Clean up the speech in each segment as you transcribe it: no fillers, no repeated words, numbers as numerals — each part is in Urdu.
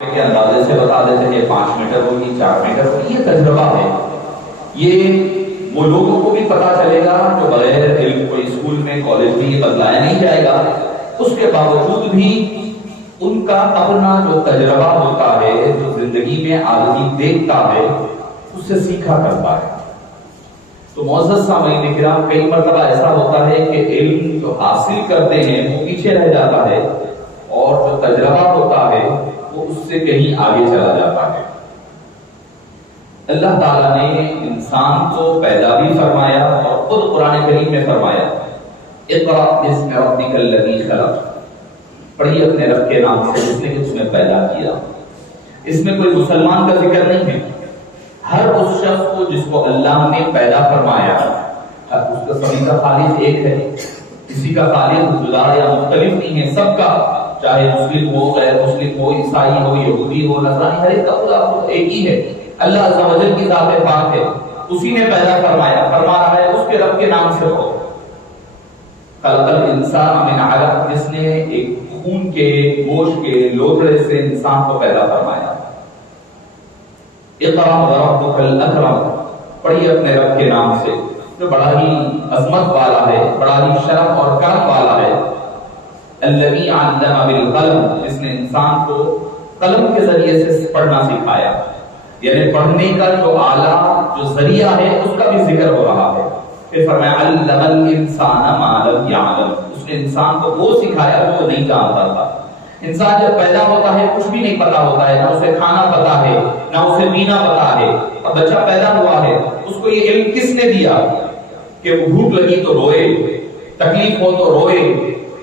کے اندازے سے بتا دیتے ہیں 5 میٹر ہوگی 4 میٹر ہوگی. یہ تجربہ ہے. یہ وہ لوگوں کو بھی پتا چلے گا جو بغیر علم کوئی اسکول میں کالج میں یہ بتلایا نہیں جائے گا. اس کے باوجود بھی ان کا اپنا جو تجربہ ہوتا ہے، جو زندگی میں آدمی دیکھتا ہے، اس سے سیکھا کرتا ہے. تو معزز سامعین کرام، کئی مرتبہ ایسا ہوتا ہے کہ علم جو حاصل کرتے ہیں وہ پیچھے رہ جاتا ہے، اور جو تجربہ ہوتا ہے وہ اس سے کہیں آگے چلا جاتا ہے. اللہ تعالیٰ نے انسان کو پیدا بھی فرمایا اور خود قرآن کریم میں فرمایا اقرأ باسم ربک الذی خلق، پڑھیے اپنے رب کے نام سے جس نے کہ تمہیں پیدا کیا. اس میں کوئی مسلمان کا ذکر نہیں ہے. ہر اس شخص کو جس کو اللہ نے پیدا فرمایا، اس کا سبھی کا خالق ایک ہے. کسی کا خالق جدا یا مختلف نہیں ہے. سب کا، چاہے مسلم ہو، غیر مسلم ہو، عیسائی ہو، یہودی ہو، نصرانی، ہر ایک کا خدا ایک ہی ہے. اللہ عز و جل کی ذات پاک ہے. اسی نے پیدا فرمایا، فرما رہا ہے اس کے رب کے نام سے ہو. خلق الانسان من علق، جس نے ایک خون کے گوشت کے لوتھڑے سے انسان کو پیدا فرمایا. اقرأ وربک الاکرم، پڑھیے اپنے رب کے نام سے جو بڑا ہی عظمت والا ہے، بڑا ہی شرف اور کرم والا ہے. الذی علم بالقلم، جس نے انسان کو قلم کے ذریعے سے پڑھنا سکھایا. یعنی پڑھنے کا جو آلہ، جو ذریعہ ہے، اس کا بھی ذکر ہو رہا ہے. پھر فرمایا علم الانسان ما لم یعلم، اس نے انسان کو وہ سکھایا جو نہیں جانتا تھا. انسان جب پیدا ہوتا ہے کچھ بھی نہیں پتا ہوتا ہے، نہ اسے کھانا پتا ہے، نہ اسے پینا پتا ہے. اور بچہ پیدا ہوا ہے، اس کو یہ علم کس نے دیا کہ وہ بھوک لگی تو روئے، تکلیف ہو تو روئے،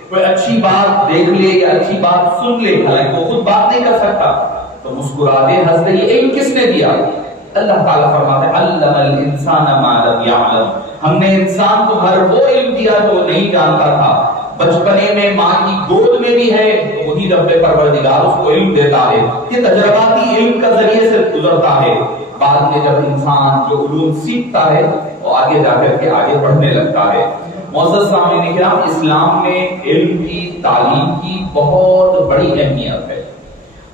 کوئی اچھی بات دیکھ لے یا اچھی بات سن لے، حالانکہ وہ خود بات نہیں کر سکتا تو مسکرا دے، ہنس دے. یہ علم کس نے دیا؟ اللہ تعالیٰ فرماتے ہیں علم الانسان ما لم یعلم، ہم نے انسان کو ہر وہ علم دیا جو نہیں جانتا تھا. بچپنے میں ماں کی گود میں بھی ہے، وہی رب پروردگار اس کو علم دیتا ہے. یہ تجرباتی علم کا ذریعے سے گزرتا ہے. بعد میں جب انسان جو علوم سیکھتا ہے وہ آگے جا کر کے آگے بڑھنے لگتا ہے. معزز سامعین کرام، اسلام میں علم کی تعلیم کی بہت بڑی اہمیت ہے.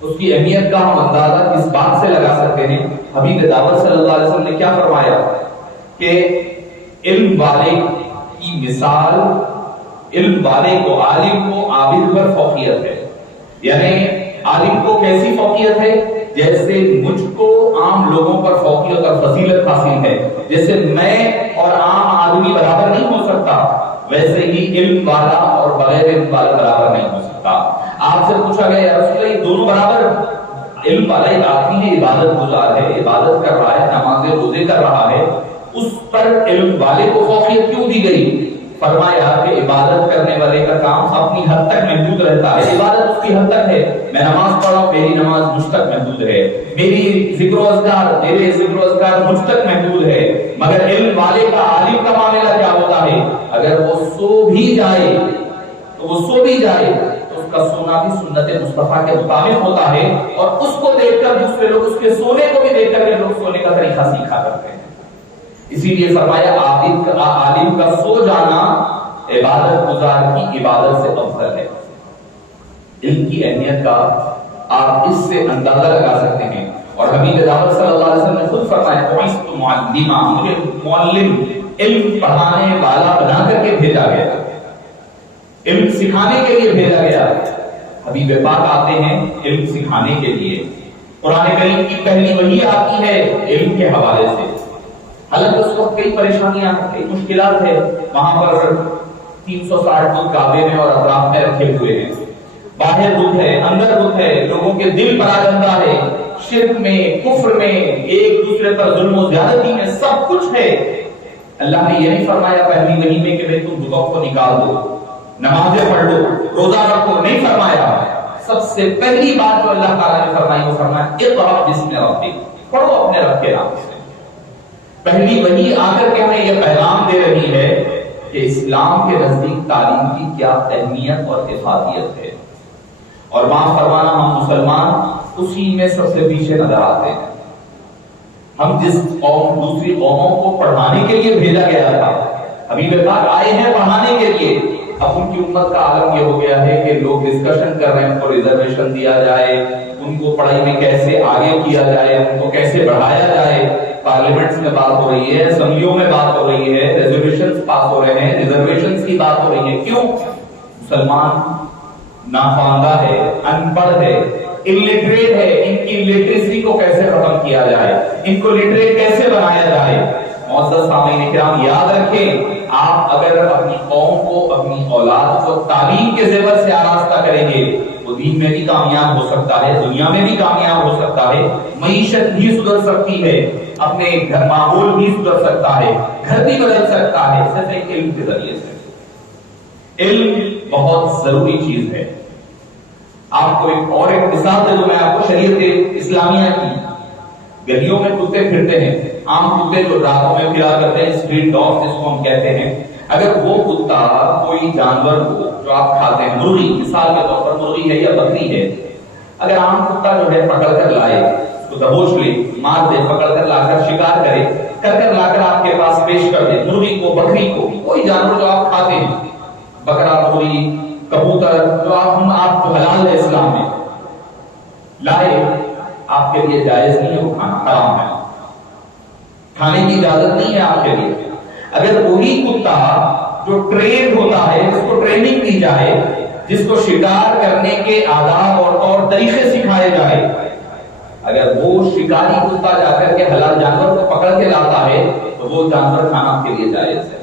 اس کی اہمیت کا ہم اندازہ کس بات سے لگا سکتے ہیں؟ حبیب دعوت صلی اللہ علیہ وسلم نے کیا فرمایا کہ علم والے کی مثال، علم والے کو، عالم کو عابد پر فوقیت ہے. یعنی عالم کو کیسی فوقیت ہے؟ جیسے مجھ کو عام لوگوں پر فوقیت اور فضیلت حاصل ہے، جیسے میں اور عام آدمی برابر نہیں ہو سکتا، ویسے ہی علم والا اور بغیر علم والا برابر نہیں ہو سکتا. آپ سے پوچھا گیا یا رسول اللہ، یہ دونوں برابر؟ علم والا ایک آدمی ہے، عبادت گزار ہے، عبادت کر رہا ہے، نماز روزے کر رہا ہے، اس پر علم والے کو فوقیت کیوں دی گئی؟ فرمایا کہ عبادت کرنے والے کا کام اپنی حد تک محدود رہتا ہے. عبادت اس کی حد تک ہے. میں نماز پڑھ رہا ہوں، میری نماز مجھ تک محدود ہے، میری ذکر و اذکار، میرے ذکر و اذکار مجھ تک محدود ہے. مگر علم والے کا، عالم کا معاملہ کیا ہوتا ہے؟ اگر وہ سو بھی جائے تو وہ سو بھی جائے تو اس کا سونا بھی سنت مصطفیٰ کے مطابق ہوتا ہے. اور اس کو دیکھ کر دوسرے لوگ اس کے سونے کو بھی دیکھ کر کے لوگ سونے کا طریقہ سیکھا کرتے ہیں. اسی لیے فرمایا عالم کا سو جانا عبادت گزار کی عبادت سے افضل ہے. علم کی اہمیت کا آپ اس سے اندازہ لگا سکتے ہیں. اور حبیب دعوت صلی اللہ علیہ وسلم نے خود فرمایا بعثت معلما، مجھے معلم، علم پڑھانے والا بنا کر کے بھیجا گیا، علم سکھانے کے لیے بھیجا گیا. حبیب پاک آتے ہیں علم سکھانے کے لیے. قرآن کریم کی پہلی وحی آتی ہے علم کے حوالے سے. حالانکہ اس وقت کئی پریشانیاں، کئی مشکلات ہے. وہاں پر 360 بت کعبے میں اور اطراف میں رکھے ہوئے ہیں. باہر بت ہے، اندر بت ہے، لوگوں کے دل پراگندہ ہے، شرک میں، کفر میں، ایک دوسرے پر ظلم و زیادتی میں، سب کچھ ہے. اللہ نے یہ نہیں فرمایا پہلی وحی میں کہ تم بتوں کو نکال دو، نمازیں پڑھ لو، روزہ رکھو. نہیں فرمایا. سب سے پہلی بات جو اللہ تعالیٰ نے فرمائی وہ فرمایا اقرأ باسم ربک، پڑھو اپنے رب کے نام سے. پہلی وحی آ کر کے ہمیں یہ پیغام دے رہی ہے کہ اسلام کے نزدیک تعلیم کی کیا اہمیت اور افادیت ہے. اور وہاں فرمانا ہم مسلمان اسی میں سب سے پیچھے نظر آتے ہیں. ہم جس قوم، دوسری قوموں کو پڑھانے کے لیے بھیجا گیا تھا، حبیب پاک آئے ہیں پڑھانے کے لیے. اب ان کی امت کا عالم یہ ہو گیا ہے کہ لوگ ڈسکشن کر رہے ہیں ان کو ریزرویشن دیا جائے، ان کو پڑھائی میں کیسے آگے کیا جائے، ان کو کیسے بڑھایا جائے. پارلیمنٹس میں بات ہو رہی ہے، اسمبلیوں میں بات ہو رہی ہے، ریزولوشنز پاس ہو رہے ہیں، ریزرویشنز کی بات ہو رہی ہے. کیوں؟ مسلمان ناخواندہ ہے، ان پڑھ ہے، الٹریٹ ہے. ان کی لٹریسی کو کیسے ختم کیا جائے، ان کو لٹریٹ کیسے بنایا جائے. معزز سامعین کرام، یاد رکھیں، آپ اگر اپنی قوم کو، اپنی اولاد کو تعلیم کے زیور سے آراستہ کریں گے، وہ دین میں بھی کامیاب ہو سکتا ہے، دنیا میں بھی کامیاب ہو سکتا ہے، معیشت بھی سدھر سکتی ہے، اپنے گھر ماحول بھی سدھر سکتا ہے، گھر بھی بدل سکتا ہے، صرف ایک علم کے ذریعے سے. علم بہت ضروری چیز ہے. آپ کو ایک مثال دے دو میں آپ کو شریعت اسلامیہ کی. گلیوں میں کتے پھرتے ہیں، عام کتے جو راتوں میں پھرا کرتے ہیں، اسٹریٹ ڈاگ جس کو ہم کہتے ہیں. اگر وہ کتا کوئی جانور کو جو آپ کھاتے ہیں، مرغی مثال کے طور پر مرغی ہے یا بکری ہے، اگر عام کتا جو ہے پکڑ کر لائے، اس کو دبوچ لے، مار دے، پکڑ کر لا کر شکار کرے، کر لا کر آپ کے پاس پیش کر دے، مرغی کو، بکری کو، کوئی جانور جو آپ کھاتے ہیں، بکرا، مرغی، کبوتر، جو آپ جو حلال ہے اسلام میں، لائے، آپ کے لیے جائز نہیں ہے وہ کھانا، حرام ہے، کھانے کی اجازت نہیں ہے آپ کے لیے. اگر وہی کتا جو ٹرینڈ ہوتا ہے، جس کو ٹریننگ دی جائے، جس کو شکار کرنے کے آداب اور طور طریقے سکھائے جائے، اگر وہ شکاری کتا جا کر کے حلال جانور کو پکڑ کے لاتا ہے تو وہ جانور کھانا آپ کے لیے جائز ہے.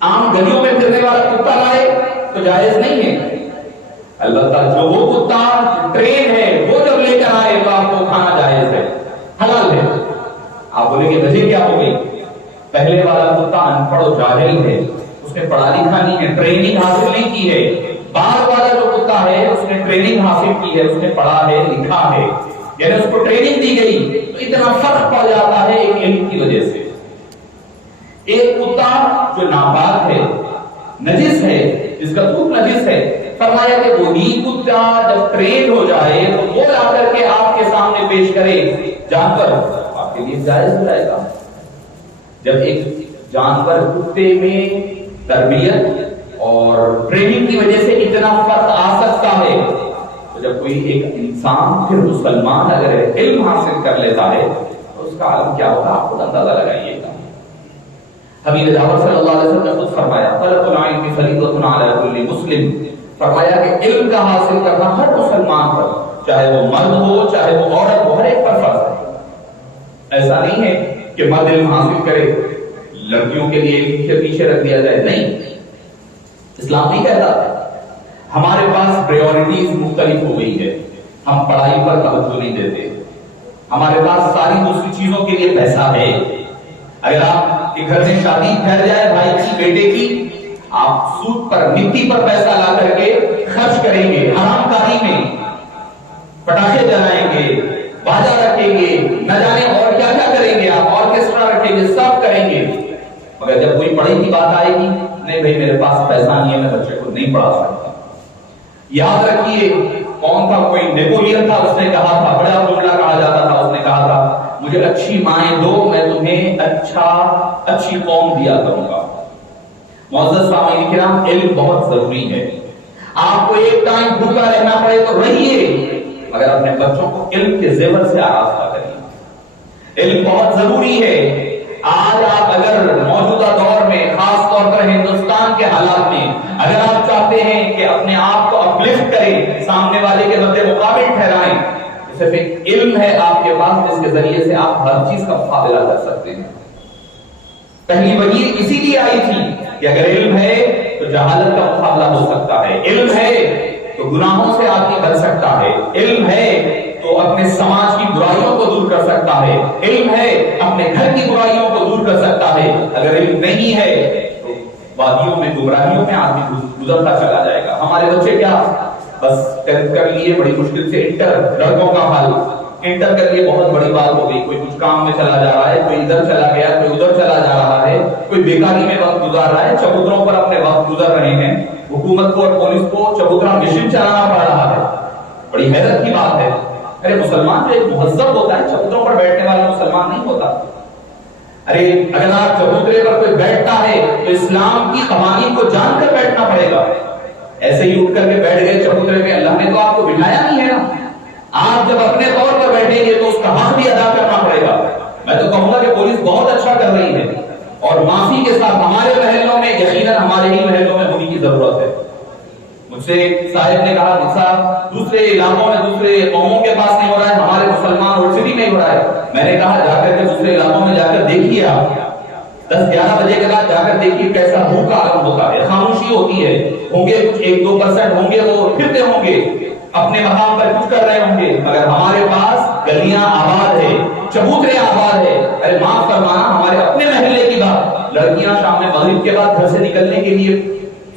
عام گلیوں میں پھرنے والا کتا لائے تو جائز نہیں ہے. البتہ جو وہ کتا ٹرین ہے، وہ جب لے کر آئے تو آپ کو کھانا جائز ہے، حلال ہے. آپ بولیں گے وجہ کیا ہو گئی؟ پہلے والا کتا ان پڑھ و جاہل ہے، اس نے پڑھا لکھا نہیں ہے، ٹریننگ حاصل نہیں کی ہے. بعد والا جو کتا ہے اس نے ٹریننگ حاصل کی ہے، اس نے پڑھا ہے، لکھا ہے، یعنی اس کو ٹریننگ دی گئی، تو اتنا فرق پڑ جاتا ہے ایک علم کی وجہ سے. ایک کتا جو ناپاک ہے، نجس ہے، جس کا تھوک نجس ہے، فرمایا کہ وہی کتا جب ٹرین ہو جائے تو وہ لا کر کے آپ کے سامنے پیش کرے جانور، آپ کے لیے جائز ہو جائے گا. جب ایک جانور کتے میں تربیت اور ٹریننگ کی وجہ سے اتنا فرق آ سکتا ہے، تو جب کوئی ایک انسان پھر مسلمان اگر علم حاصل کر لیتا ہے تو اس کا عالم کیا ہوگا، آپ خود اندازہ لگائیے گا. حبیب دعوت صلی اللہ علیہ وسلم نے خود فرمایا طلب العلم فریضۃ علی کل مسلم، فرمایا کہ علم کا حاصل کرنا ہر مسلمان پر، چاہے وہ مرد ہو چاہے وہ عورت ہو، ہر ایک پر فرض ہے. ایسا نہیں ہے کہ مرد علم حاصل کرے، لڑکیوں کے لیے علم کے پیچھے رکھ دیا جائے، نہیں، اسلام نہیں کہتا. ہمارے پاس پریورٹیز مختلف ہو گئی ہے، ہم پڑھائی پر توجہ نہیں دیتے، ہمارے پاس ساری دوسری چیزوں کے لیے پیسہ ہے. اگر آپ کے گھر میں شادی ٹھہر جائے بھائی کی، بیٹے کی، آپ سود پر، مٹی پر پیسہ لا کر کے خرچ کریں گے، حرام کاری میں پٹاخے جلائیں گے، باجا رکھیں گے، نہ جانے اور کیا کیا کریں گے، آپ آرکیسٹرا رکھیں گے، سب کریں گے. مگر جب کوئی پڑھائی کی بات آئے گی، نہیں بھائی میرے پاس پیسہ نہیں ہے، میں بچے کو نہیں پڑھا سکتا. یاد رکھیے کون تھا، کوئی نیپولین تھا، اس نے کہا تھا، بڑا جملہ کہا جاتا تھا، اس نے کہا تھا مجھے اچھی مائیں دو، میں تمہیں اچھی قوم دیا کروں گا. معزز سامعین کرام، علم بہت ضروری ہے. آپ کو ایک ٹائم بھوکا رہنا پڑے تو رہیے، مگر اپنے بچوں کو علم کے زیور سے آراستہ کریے. علم بہت ضروری ہے. آج آپ اگر موجودہ دور میں، خاص طور پر ہندوستان کے حالات میں، اگر آپ چاہتے ہیں کہ اپنے آپ کو اپلفٹ کریں، سامنے والے کے مد مقابل ٹھہرائیں، تو صرف ایک علم ہے آپ کے پاس جس کے ذریعے سے آپ ہر چیز کا مقابلہ کر سکتے ہیں. پہلی وجہ اسی لیے آئی تھی کہ اگر علم ہے تو جہالت کا مقابلہ ہو سکتا ہے، علم ہے تو گناہوں سے آدمی بچ سکتا ہے، علم ہے تو اپنے سماج کی برائیوں کو دور کر سکتا ہے، علم ہے اپنے گھر کی برائیوں کو دور کر سکتا ہے. اگر علم نہیں ہے تو وادیوں میں، گمراہیوں میں آدمی گزرتا چلا جائے گا. ہمارے بچے کیا بس ٹینتھ کر لیے، بڑی مشکل سے انٹر، لڑکوں کا حال انٹر کر لیے بہت بڑی بات ہو گئی، کوئی کچھ کام میں چلا جا رہا ہے، کوئی ادھر چلا گیا، کوئی ادھر چلا جا رہا ہے، کوئی بیکاری میں وقت گزار رہا ہے، چبوتروں پر اپنے وقت گزر رہے ہیں. حکومت کو اور پولیس کو چبوترا مشن چلانا پڑ رہا ہے. بڑی حیرت کی بات ہے. ارے مسلمان جو ایک مہذب ہوتا ہے، چبوتروں پر بیٹھنے والا مسلمان نہیں ہوتا. ارے اگر آپ چبوترے پر کوئی بیٹھتا ہے تو اسلام کی قوانین کو جان کر بیٹھنا پڑے گا. ایسے ہی اٹھ کر کے بیٹھ گئے چبوترے پہ، اللہ نے تو آپ کو بٹھایا نہیں ہے نا. آپ جب اپنے طور پر بیٹھیں گے تو اس کا حق بھی ادا کرنا پڑے گا. میں تو کہوں گا کہ پولیس بہت اچھا کر رہی ہے، اور معافی کے ساتھ ہمارے محلوں میں یقیناً ہمارے ہی محلوں میں ہونے کی ضرورت ہے. مجھ سے ایک صاحب نے کہا کہ صاحب دوسرے علاقوں میں دوسرے قوموں کے پاس نہیں ہو رہا ہے، ہمارے مسلمان اور سٹی میں ہو رہا ہے. میں نے کہا جا کر کے دوسرے علاقوں میں جا کر دیکھیے، آپ 10-11 بجے کے بعد جا کر دیکھیے کیسا بھوک کا عالم ہوتا ہے، خاموشی ہوتی ہے. ہوں گے کچھ 1-2% ہوں گے وہ پھرتے ہوں گے، اپنے مقام پر کچھ کر رہے ہوں گے، مگر ہمارے پاس گلیاں آباد ہے، چبوترے آباد ہے. ارے معاف فرمانا، ہمارے اپنے محلے کی بات، لڑکیاں شام میں مغرب کے بعد گھر سے نکلنے کے لیے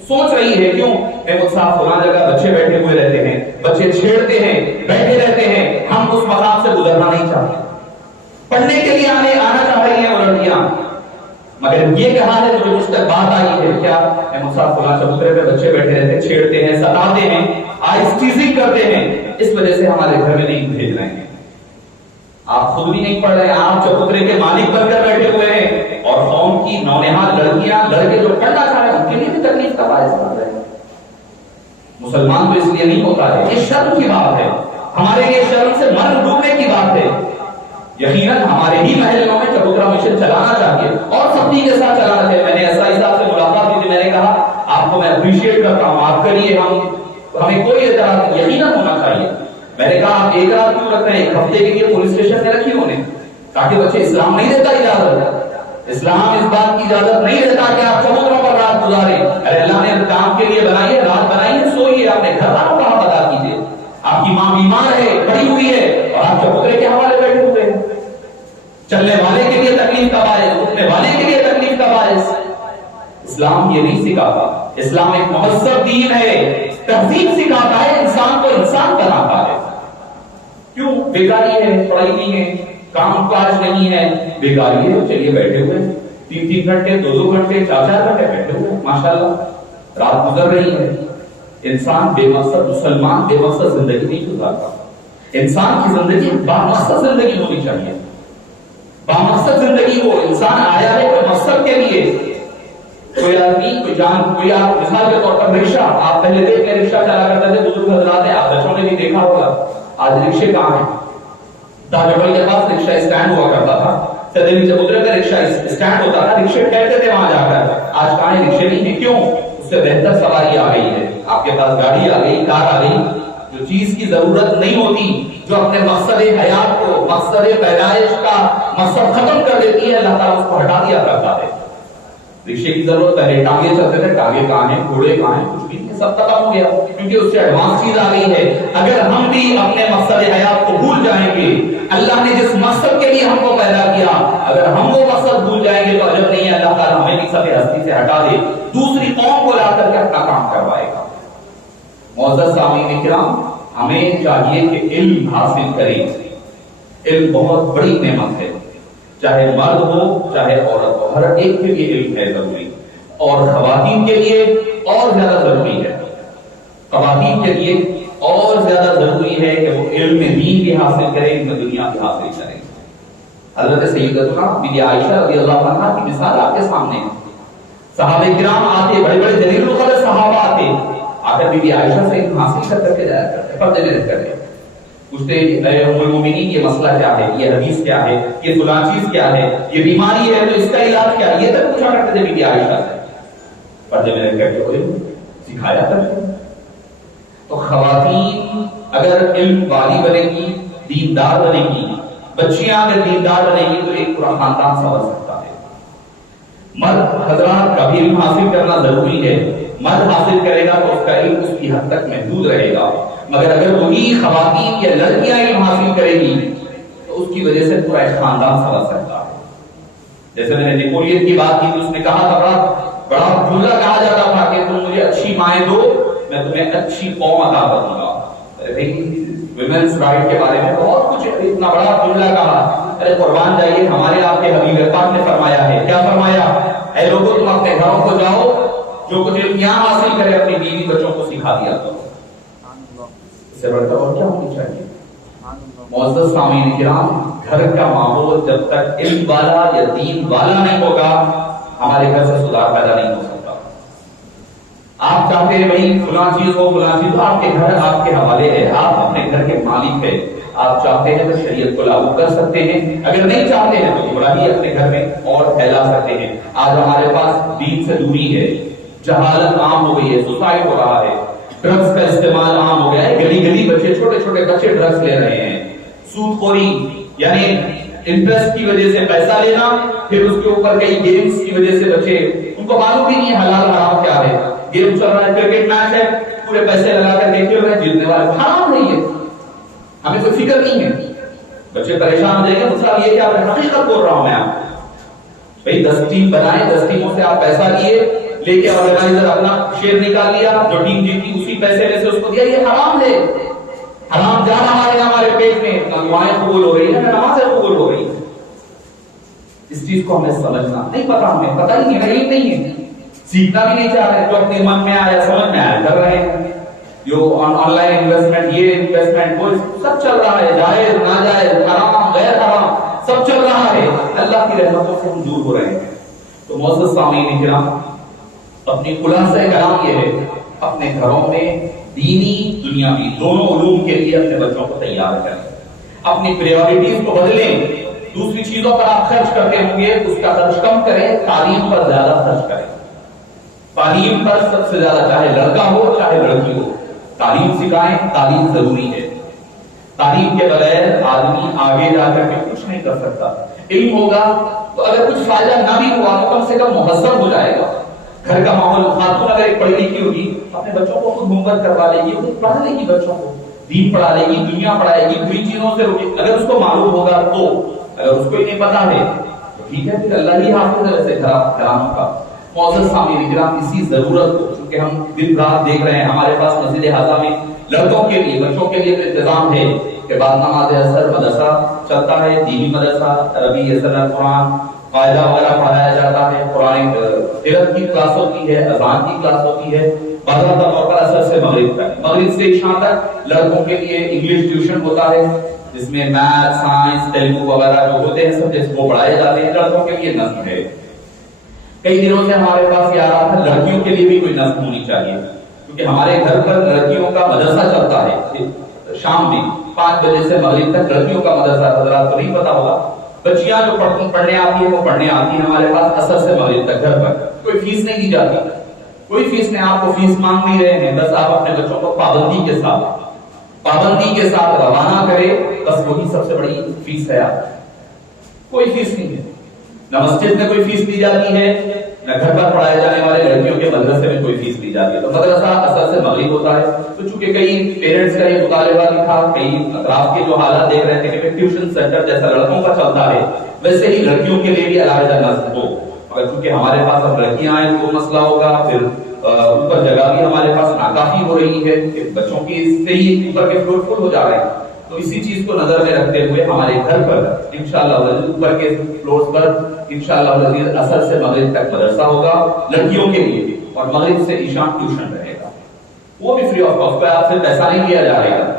سوچ رہی ہے، کیوں احمد صاحب فلاں جگہ بچے بیٹھے ہوئے رہتے ہیں، بچے چھیڑتے ہیں، بیٹھے رہتے ہیں، ہم اس مقام سے گزرنا نہیں چاہتے. پڑھنے کے لیے آنا چاہ رہی ہیں وہ لڑکیاں، مگر یہ کہا ہے مجھے مجھ تک بات آئی ہے کیا احمد صاحب فلاں چبوترے پہ بچے بیٹھے رہتے ہیں، چھیڑتے ہیں، ستاتے ہیں، آئس ٹیزنگ کرتے ہیں، اس وجہ سے ہمارے گھر میں نہیں بھیج رہے ہیں. آپ خود بھی نہیں پڑھ رہے ہیں، آپ چبوترے کے مالک بن کر بیٹھے ہوئے ہیں، اور قوم کی نونہال لڑکیاں لڑکے جو پڑھنا چاہ رہے ہیں ان کے لیے بھی تکلیف کا باعث بن رہے ہیں. مسلمان تو اس لیے نہیں ہوتا ہے، یہ شرم کی بات ہے، ہمارے لیے شرم سے مرن ڈوبنے کی بات ہے. یقیناً ہمارے ہی محلوں میں چبوترا مشن چلانا چاہیے اور سختی کے ساتھ چلانا چاہیے. میں نے ایس آئی صاحب سے ملاقات کی تھی، میں نے کہا آپ کو میں اپریشیٹ کرتا ہوں، آپ کے لیے ہمیں کوئی اعتراض یقیناً ہونا چاہیے. میں نے کہا آپ ایک رات کیوں رکھ رہے ہیں، 1 ہفتے کے لیے پولیس اسٹیشن میں رکھی انہیں، تاکہ بچے اسلام نہیں دیتا اجازت، اسلام اس بات کی اجازت نہیں دیتا کہ آپ چبوتروں پر رات گزاریں. ارے اللہ نے کام کے لیے بنائی ہے، رات بنائی ہے، سوئیے، اپنے گھر والوں کا حق ادا کیجیے. آپ کی ماں بیمار ہے، پڑی ہوئی ہے، اور آپ چبوترے کے حوالے بیٹھے ہوئے ہیں. چلنے والے کے لیے تکلیف کا باعث، اٹھنے والے کے لیے تکلیف کا باعث. اسلام یہ نہیں سکھاتا، اسلام ایک مہذب دین ہے، تہذیب سکھاتا ہے، انسان کو انسان بناتا ہے. کیوں بیکاری ہے، پڑھائی نہیں ہے، کام کاج نہیں ہے، بیکاری ہے، چلیے بیٹھے ہوئے 3-3 گھنٹے 2-2 گھنٹے 4-4 گھنٹے بیٹھے ہوئے، ماشاءاللہ رات گزر رہی ہے. انسان بے مقصد، مسلمان بے مقصد زندگی نہیں گزارتا. انسان کی زندگی بامقصد زندگی ہونی چاہیے. بامقصد زندگی ہو، انسان آیا ہے کوئی مقصد کے لیے. کوئی آدمی کوئی آپ مثال کے طور پر رکشہ، آپ پہلے دیکھ کے رکشہ چلا کرتے تھے، بزرگ حضرات ہیں، آپ بچوں نے بھی دیکھا ہوگا. آج رکشے کہاں ہیں؟ تاجمحل کے پاس رکشہ اسٹینڈ ہوا کرتا تھا، سدلی چبوترے کا رکشہ اسٹینڈ ہوتا تھا، رکشے ٹھہرتے تھے وہاں جا کر. آج کہاں ہیں رکشے؟ نہیں ہیں. کیوں؟ اس سے بہتر سواری آ گئی ہے، آپ کے پاس گاڑی آ گئی، کار آ گئی. جو چیز کی ضرورت نہیں ہوتی، جو اپنے مقصد حیات کو، مقصد پیدائش کا مقصد ختم کر دیتی ہے، اللہ تعالیٰ اس کو ہٹا دیا کرتا ہے. رکشے کی ضرورت پہلے ٹانگے چلتے تھے، ٹانگے کہاں ہیں، گھوڑے کہاں ہیں، کچھ بھی نہیں، سب ختم ہو گیا، کیونکہ اس سے ایڈوانس چیز آ گئی ہے. اگر ہم بھی اپنے مقصد حیات کو بھول جائیں گے، اللہ نے جس مقصد کے لیے ہم کو پیدا کیا، اگر ہم وہ مقصد بھول جائیں گے تو عجب نہیں ہے اللہ تعالیٰ ہمیں بھی سب ہستی سے ہٹا دے، دوسری قوم کو لا کر کے اپنا کام کروائے گا. معزز سامعین کرام، ہمیں چاہیے کہ علم حاصل کریں. علم بہت بڑی نعمت ہے، چاہے مرد ہو چاہے عورت ہو، ہر ایک کے لیے علم ہے ضروری، اور خواتین کے لیے اور زیادہ ضروری ہے. خواتین کے لیے اور زیادہ ضروری ہے کہ وہ علم دین بھی حاصل کریں، علم دنیا بھی حاصل کریں. حضرت سیدتنا بی عائشہ رضی اللہ عنہا کی مثال آپ کے سامنے ہے. صحابہ کرام آتے، بڑے بڑے جلیل القدر صحابہ آتے، آ کر بی عائشہ سے علم حاصل کر کے جایا کرتے، پردے میں رہ کر کے پوچھتے، اے ام المومنین یہ مسئلہ کیا ہے، یہ حدیث کیا ہے، یہ فلاں چیز کیا ہے، یہ بیماری ہے تو اس کا علاج کیا ہے، یہ تک پوچھا کرتے تھے بی عائشہ سے. پردے میں رہ کر کے علم سکھایا کرتے. تو خواتین اگر علم والی بنے گی، دیندار بنے گی، بچیاں اگر دیندار بنے گی تو ایک پورا خاندان سنور سکتا ہے. مرد حضرات کا بھی علم حاصل کرنا ضروری ہے. مرد حاصل کرے گا تو اس کا علم اس کی حد تک محدود رہے گا، مگر اگر وہی خواتین یا لڑکیاں علم حاصل کرے گی تو اس کی وجہ سے پورا ایک خاندان سنور سکتا ہے. جیسے میں نے نیپولین کی بات کی تو اس نے کہا تھا، بڑا جملہ کہا جاتا تھا کہ تم مجھے اچھی مائیں دو میں تمہیں اچھی قوم عطا کروں گا. ویمنس رائٹ کے بارے میں بہت کچھ اتنا بڑا جملہ کہا. ارے قربان جائیے، ہمارے آپ کے حبیب پاک نے فرمایا ہے، کیا فرمایا؟ اے لوگوں تم اپنے گھروں کو جاؤ، جو کچھ علم یہاں حاصل کرے اپنی بیوی بچوں کو سکھا دیا کرو. اس سے بڑھ کر اور کیا ہونی چاہیے؟ معزز سامعین کرام، گھر کا ماحول جب تک علم والا یا دین والا نہیں ہوگا، ہمارے گھر سے سدھار پیدا نہیں ہو سکتا. آپ چاہتے ہیں بھائی فلاں چیز ہو فلاں چیز ہو، آپ کے گھر آپ کے حوالے ہے، آپ اپنے گھر کے مالک ہے، آپ چاہتے ہیں تو شریعت کو لاگو کر سکتے ہیں، اگر نہیں چاہتے ہیں تو بڑا ہی اپنے گھر میں اور پھیلا سکتے ہیں۔ آج ہمارے پاس دین سے دوری ہے، جہالت عام ہو گئی ہے، سوسائڈ ہو رہا ہے، ڈرگس کا استعمال عام ہو گیا ہے، گلی گلی بچے چھوٹے چھوٹے بچے ڈرگس لے رہے ہیں، سود خوری یعنی انٹرسٹ کی وجہ سے پیسہ لینا، پھر اس کے اوپر کئی گیمز کی وجہ سے بچے ان کو معلوم بھی نہیں ہے حلال حرام کیا ہے، گیم چل رہا ہے، کرکٹ میچ ہے، پورے پیسے لگا کر دیکھے ہوئے ہیں، جیتنے والے حرام نہیں ہے، ہمیں کوئی فکر نہیں ہے، بچے پریشان ہو جائیں گے، مسئلہ یہ کیا ہے، حقیقت بول رہا ہوں میں آپ بھائی 10 ٹیم بنائے، 10 ٹیموں سے آپ پیسہ لیے، لے کے آرگنائزر اپنا شیئر نکال لیا، جو ٹیم جیتی اسی پیسے میں سے اس کو دیا، یہ حرام ہے، حرام جا رہا ہے ہمارے پیٹ میں، نہ دعائیں قبول ہو رہی ہیں نہ نمازیں قبول ہو رہی ہیں۔ اس چیز کو ہمیں سمجھنا نہیں، پتا ہمیں پتہ ہی نہیں، علم نہیں ہے، سیکھنا بھی نہیں چاہ رہے، جو اپنے من میں آیا سمجھ میں آیا کر رہے ہیں، جو آن لائن انویسٹمنٹ، یہ انویسٹمنٹ وہ سب چل رہا ہے، جائز ناجائز حرام غیر حرام سب چل رہا ہے، اللہ کی رحمتوں سے ہم دور ہو رہے ہیں۔ تو معزز سامعین کرام، اپنی خلاصہ کلام یہ ہے، اپنے گھروں میں دینی دنیاوی دونوں علوم کے لیے اپنے بچوں کو تیار کریں، اپنی پریورٹیز کو بدلیں، دوسری چیزوں پر آپ خرچ کرتے ہوں گے اس کا خرچ کم کریں، تعلیم پر زیادہ خرچ کریں، تعلیم پر سب سے زیادہ، چاہے لڑکا ہو چاہے لڑکی ہو، تعلیم سکھائیں، تعلیم ضروری ہے، تعلیم کے بغیر آدمی آگے جا کر کے کچھ نہیں کر سکتا، علم ہوگا تو اگر کچھ فائدہ نہ بھی ہوا تو کم سے کم مہذب ہو جائے گا، گھر کا ماحول، خاتون اگر ایک پڑھی لکھی ہوگی اپنے بچوں کو خود ہومورک کروا لے گی، خود پڑھا لے گی، بچوں کو دین پڑھا لے گی، دنیا پڑھائے گی، بری چیزوں سے روکے، اگر اس کو معلوم ہوگا تو، اگر اس کو ہی نہیں پتا ہے تو ٹھیک ہے، پھر اللہ ہی حافظ ہے ویسے گھرانوں کا۔ معزز سامعین کرام، اسی ضرورت کو چونکہ ہم دن رات دیکھ رہے ہیں، ہمارے پاس مسجد حاضہ میں لڑکوں کے لیے، بچوں کے لیے انتظام ہے کہ بعد نماز اثر مدرسہ چلتا ہے، دینی مدرسہ، عربی اثر قرآن قاعدہ وغیرہ پڑھایا جاتا ہے، قرآن قرأت کی کلاس ہوتی ہے، اذان کی کلاس ہوتی ہے، باضابطہ طور پر اثر سے مغرب تک، مغرب سے عشاء تک لڑکوں کے لیے انگلش ٹیوشن ہوتا ہے، جس میں میتھ، سائنس، تیلگو وغیرہ جو ہوتے ہیں سبجیکٹس وہ پڑھائے جاتے ہیں، لڑکوں کے لیے نظم ہے۔ کئی دنوں سے ہمارے پاس یہ آ رہا تھا لڑکیوں کے لیے بھی کوئی نظم ہونی چاہیے، کیونکہ ہمارے گھر پر لڑکیوں کا مدرسہ چلتا ہے، شام میں 5 بجے سے مغرب تک لڑکیوں کا مدرسہ، حضرات کو نہیں پتا ہوگا، بچیاں جو پڑھنے آتی ہیں وہ پڑھنے آتی ہیں ہمارے پاس اثر سے مغرب تک گھر پر، کوئی فیس نہیں دی جاتی، کوئی فیس نہیں، آپ کو فیس مانگ نہیں رہے ہیں، بس آپ اپنے بچوں کو پابندی کے ساتھ روانہ کرے، بس وہی سب سے بڑی فیس ہے۔ آپ کوئی فیس نہیں ہے، نہ مسجد میں کوئی فیس دی جاتی ہے، نہ گھر پر پڑھائے جانے والے لڑکیوں کے مدرسے میں کوئی فیس دی جاتی ہے، تو مدرسہ اثر سے مغرب ہوتا ہے۔ تو چونکہ کئی پیرنٹس کا یہ مطالبہ بھی تھا، کئی اطراف کے جو حالات دیکھ رہے تھے کہ ٹیوشن سینٹر جیسا لڑکوں کا چلتا ہے ویسے ہی لڑکیوں کے لیے بھی علاوہ نصب ہو، اور چونکہ ہمارے پاس اب لڑکیاں آئیں تو مسئلہ ہوگا، پھر اوپر جگہ بھی ہمارے پاس ناکافی ہو رہی ہے کہ بچوں کی اس سے ہی اوپر کے فلور فل ہو جا رہے ہیں، تو اسی چیز کو نظر میں رکھتے ہوئے ہمارے گھر پر انشاءاللہ اوپر کے فلورز پر انشاءاللہ اثر سے مغرب تک مدرسہ ہوگا لڑکیوں کے لیے، اور مغرب سے عشاء ٹیوشن رہے گا، وہ بھی فری آف کاسٹ، آپ سے پیسہ نہیں لیا جائے گا،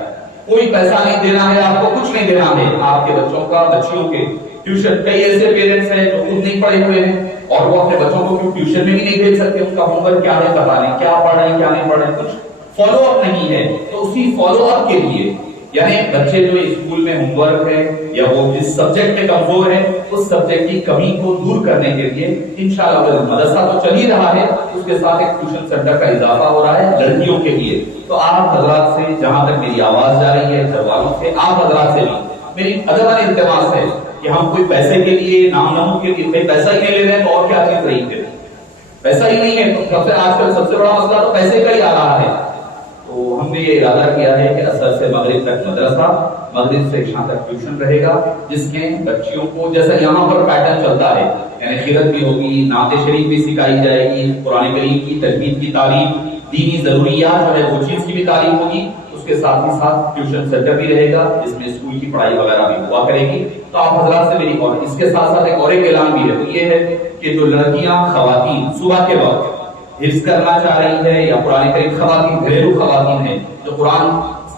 کوئی پیسہ نہیں دینا ہے، آپ کو کچھ نہیں دینا ہے، آپ کے بچوں کا، بچیوں کے ٹیوشن۔ کئی ایسے پیرنٹس ہیں جو خود نہیں پڑھے ہوئے ہیں اور وہ اپنے بچوں کو کیوں ٹیوشن میں بھی نہیں بھیج سکتے، ان کا ہوم ورک کیا ہے پتا نہیں، کیا پڑھ رہے ہیں کیا نہیں پڑھ رہے ہیں، کچھ فالو اپ نہیں ہے، تو اسی فالو اپ کے لیے، یعنی بچے جو اسکول میں ہوم ورک ہے یا وہ جس سبجیکٹ میں کمزور ہے اس سبجیکٹ کی کمی کو دور کرنے کے لیے انشاءاللہ مدرسہ تو چل ہی رہا ہے، اس کے ساتھ ایک ٹیوشن سینٹر کا اضافہ ہو رہا ہے لڑکیوں کے لیے۔ تو آپ حضرات سے، جہاں تک میری آواز جا رہی ہے گھر والوں سے، آپ حضرات سے بھی میری ادباً التماس ہے کہ ہم کوئی پیسے کے لیے، نام نمود کے لیے، پیسہ ہی نہیں لے رہے ہیں تو اور کیا چیز رہی ہے، پیسہ ہی نہیں ہے تو آج کل سب سے بڑا مسئلہ تو پیسے کا ہی آ رہا ہے۔ تو ہم نے یہ ارادہ کیا ہے کہ اثر سے مغرب تک مدرسہ، مغرب سے عشاء تک ٹیوشن رہے گا، جس میں بچیوں کو جیسا یہاں پر پیٹرن چلتا ہے، یعنی قرأت بھی ہوگی، نعت شریف بھی سکھائی جائے گی، قرآن کریم کی تجوید کی تعلیم، دینی ضروریات جو ہے وہ چیز کی بھی تعلیم ہوگی، اس کے ساتھ ہی ساتھ ٹیوشن سینٹر بھی رہے گا جس میں اسکول کی پڑھائی وغیرہ بھی ہوا کرے گی۔ تو آپ حضرات سے میری، اور اس کے ساتھ ساتھ ایک اور ایک اعلان بھی ہے، تو یہ ہے کہ جو لڑکیاں، خواتین صبح کے وقت حفظ کرنا چاہ رہی ہے یا قرآن کریم، خواتین گھریلو خواتین ہیں جو قرآن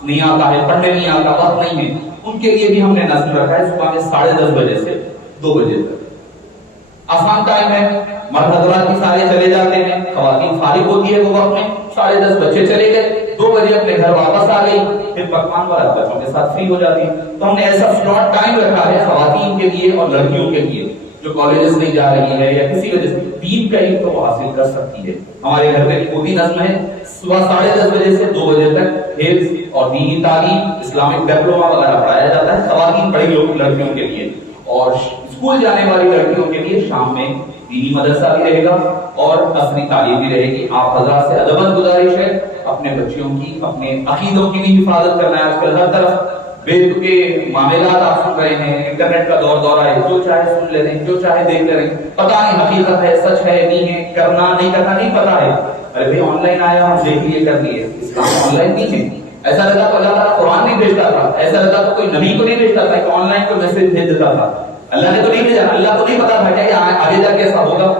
نہیں آتا ہے، پڑھنے نہیں آتا، وقت نہیں ہے، ان کے لیے بھی ہم نے نظم رکھا ہے صبح میں 10:30 بجے سے 2 بجے تک۔ آسان ٹائم ہے، مرد حضرات بھی سارے چلے جاتے ہیں، خواتین فارغ ہوتی ہے وہ وقت میں، 10:30 بچے چلے گئے، 2 بجے اپنے گھر واپس آ گئی، پھر پکوان والا بچوں کے ساتھ فری ہو جاتی ہے۔ تو ہم نے ایسا سلاٹ ٹائم رکھا ہے خواتین کے لیے اور لڑکیوں کے لیے جو کالجز نہیں جا رہی ہے یا کسی وجہ سے دین کا علم تو وہ حاصل کر سکتی ہے۔ ہمارے گھر میں خودی نظم ہے، صبح 10:30 بجے سے 2 بجے تک حفظ اور دینی تعلیم، اسلامک ڈپلوما وغیرہ پڑھایا جاتا ہے خواتین بڑی لڑکیوں کے لیے، اور اسکول جانے والی لڑکیوں کے لیے شام میں دینی مدرسہ بھی رہے گا اور عصری تعلیم بھی رہے گی۔ آپ حضرات سے ادب گزارش ہے اپنے بچیوں کی، اپنے عقیدوں کی بھی حفاظت کرنا ہے۔ آج کل ہر طرف بے تکے معاملات آپ سن رہے ہیں، انٹرنیٹ کا دور ہے، جو چاہے سن لے رہے ہیں، جو چاہے دیکھ لے رہے ہیں، پتہ نہیں حقیقت ہے، سچ ہے، نہیں ہے، کرنا نہیں کرنا نہیں پتا ہے۔ ارے بھائی آن لائن آیا ہم دیکھ لیے کر لیے، اسلام آن لائن نہیں ہے۔ ایسا لگتا تو اللہ تعالیٰ قرآن نہیں بھیجتا تھا، ایسا لگتا تو کوئی نبی کو نہیں بھیجتا تھا کہ آن لائن کوئی میسج بھیج دیتا تھا، اللہ نے تو نہیں بھیجا، اللہ کو نہیں پتا تھا کہ آگے جا کے ایسا ہوگا،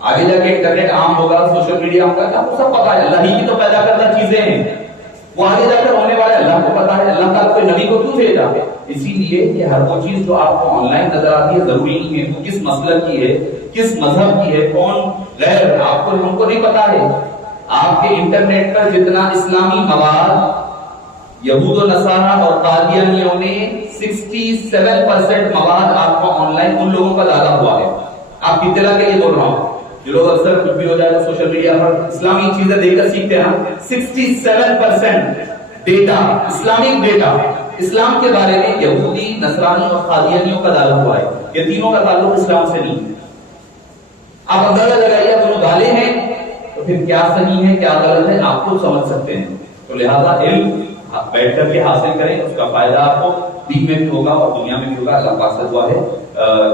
آگے جا کے انٹرنیٹ عام ہوگا، سوشل میڈیا عام ہوگا، آپ کو سب پتا ہے، اللہ ہی کی تو پیدا کردہ چیزیں ہیں، وہ آگے جا کر ہونے والا اللہ کو پتا ہے، اللہ تعالیٰ کوئی نبی کو کیوں بھیجا؟ اسی لیے کہ ہر وہ چیز جو آپ کو آن لائن نظر آتی ہے ضروری نہیں ہے، وہ کس مسلک کی ہے، کس مذہب کی ہے، کون غیر، آپ کو ہم کو نہیں پتا ہے۔ آپ کے انٹرنیٹ پر جتنا اسلامی مواد یہود و نصارہ اور قادیانیوں نے 67% مواد آپ کو آن لائن ان لوگوں کا ڈالا ہوا ہے۔ آپ کی اطلاع کے لیے بول رہا ہوں، جو لوگ اکثر کچھ بھی ہو جائے سوشل میڈیا پر اسلامی چیزیں دیکھ کر سیکھتے ہیں، 67% ڈیٹا، اسلامک ڈیٹا، اسلام کے بارے میں یہودی، نصرانی اور قادیانیوں کا ڈالا ہوا ہے۔ یہ تینوں کا تعلق اسلام سے نہیں ہے۔ آپ اندازہ لگائیے دونوں ڈالے ہیں تو پھر کیا صحیح ہے کیا غلط ہے آپ کو سمجھ سکتے ہیں۔ تو لہذا علم بیٹھ کر کے حاصل کریں، اس کا فائدہ آپ کو دین میں بھی ہوگا اور دنیا میں بھی ہوگا۔ اللہ پاک سے دعا ہے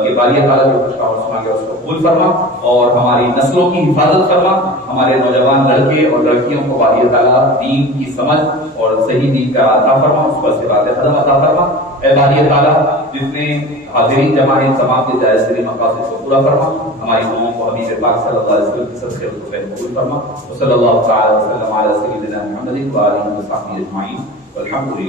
کہ باری تعالیٰ جو کچھ کہا سنا گیا اس کو قبول فرما اور ہماری نسلوں کی حفاظت فرما، ہمارے نوجوان لڑکے اور لڑکیوں کو باری تعالیٰ دین کی سمجھ اور صحیح دین کا عطا فرما، اس پر سے باتیں قدم عطا فرما۔ اے باری تعالیٰ جتنے حاضرین جمع ہیں تمام کے جائز ترین مقاصد کو پورا فرما، ہماری دعاؤں کو حبیب پاک صلی اللہ علیہ وسلم کی سب سے قبول فرما۔ صلی اللہ تعالی وسلم علی سیدنا محمد و آلہ وصحبہ اجمعین والحمد للہ۔